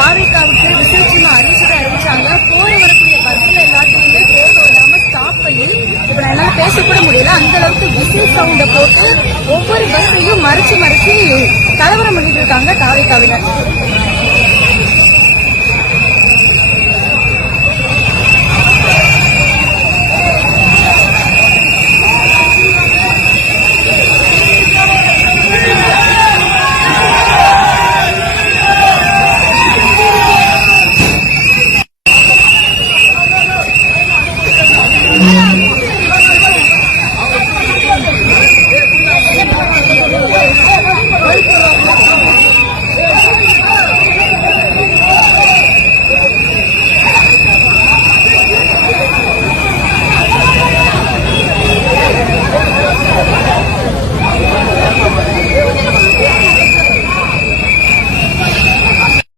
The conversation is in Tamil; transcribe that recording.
தாவேக்காவுக்கு விசேஷமா அறிவிச்சாங்க. போற வரக்கூடிய பஸ்ல எல்லாத்தையுமே போக விடாம ஸ்டாப் பண்ணி இப்ப நான் என்னால பேசக்கூட முடியல. அந்த அளவுக்கு விசில் சவுண்ட போட்டு ஒவ்வொரு பஸ்ஸையும் மறைச்சு கலவரம் பண்ணிட்டு இருக்காங்க தாவேக்காவினர்.